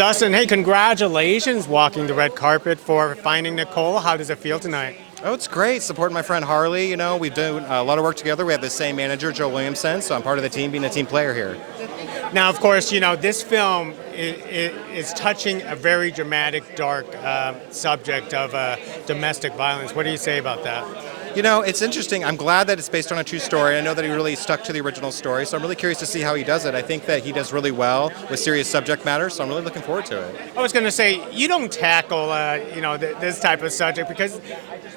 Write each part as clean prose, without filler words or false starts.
Dustin, hey, congratulations walking the red carpet for Finding Nicole. How does it feel tonight? Oh, it's great. Supporting my friend Harley. We've done a lot of work together. We have the same manager, Joe Williamson, so I'm part of the team, being a team player here. Now, of course, this film is touching a very dramatic, dark subject of domestic violence. What do you say about that? It's interesting. I'm glad that it's based on a true story. I know that he really stuck to the original story, so I'm really curious to see how he does it. I think that he does really well with serious subject matter, so I'm really looking forward to it. I was going to say, you don't tackle, this type of subject because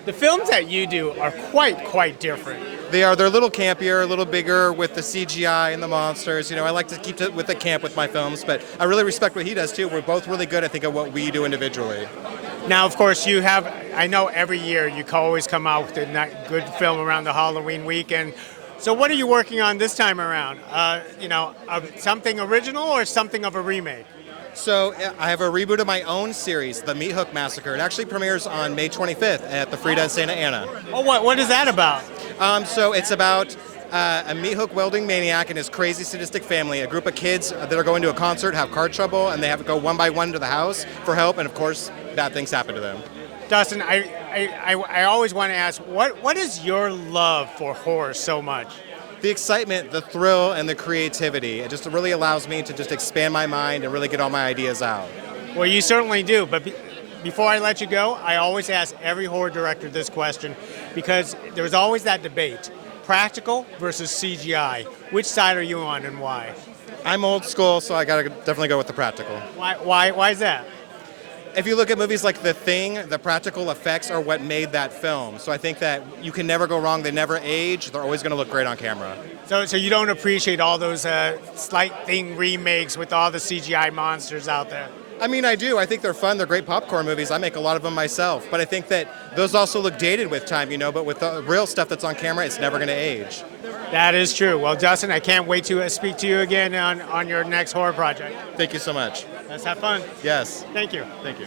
the films that you do are quite different. They're a little campier, a little bigger with the CGI and the monsters. I like to keep it with the camp with my films, but I really respect what he does too. We're both really good, I think, at what we do individually. Now, of course, I know every year you always come out with a good film around the Halloween weekend. So what are you working on this time around? Something original or something of a remake? So I have a reboot of my own series, The Meat Hook Massacre. It actually premieres on May 25th at the Frida in Santa Ana. Oh, what is that about? So it's about a meat hook welding maniac and his crazy sadistic family. A group of kids that are going to a concert have car trouble, and they have to go one by one to the house for help, and of course, bad things happen to them. Dustin, I always want to ask, what is your love for horror so much? The excitement, the thrill, and the creativity. It just really allows me to just expand my mind and really get all my ideas out. Well, you certainly do, but before I let you go, I always ask every horror director this question because there's always that debate, practical versus CGI. Which side are you on and why? I'm old school, so I gotta definitely go with the practical. Why is that? If you look at movies like The Thing, the practical effects are what made that film. So I think that you can never go wrong. They never age. They're always going to look great on camera. So you don't appreciate all those slight thing remakes with all the CGI monsters out there? I mean, I do. I think they're fun. They're great popcorn movies. I make a lot of them myself. But I think that those also look dated with time, but with the real stuff that's on camera, it's never going to age. That is true. Well, Dustin, I can't wait to speak to you again on your next horror project. Thank you so much. Let's have fun. Yes. Thank you. Thank you.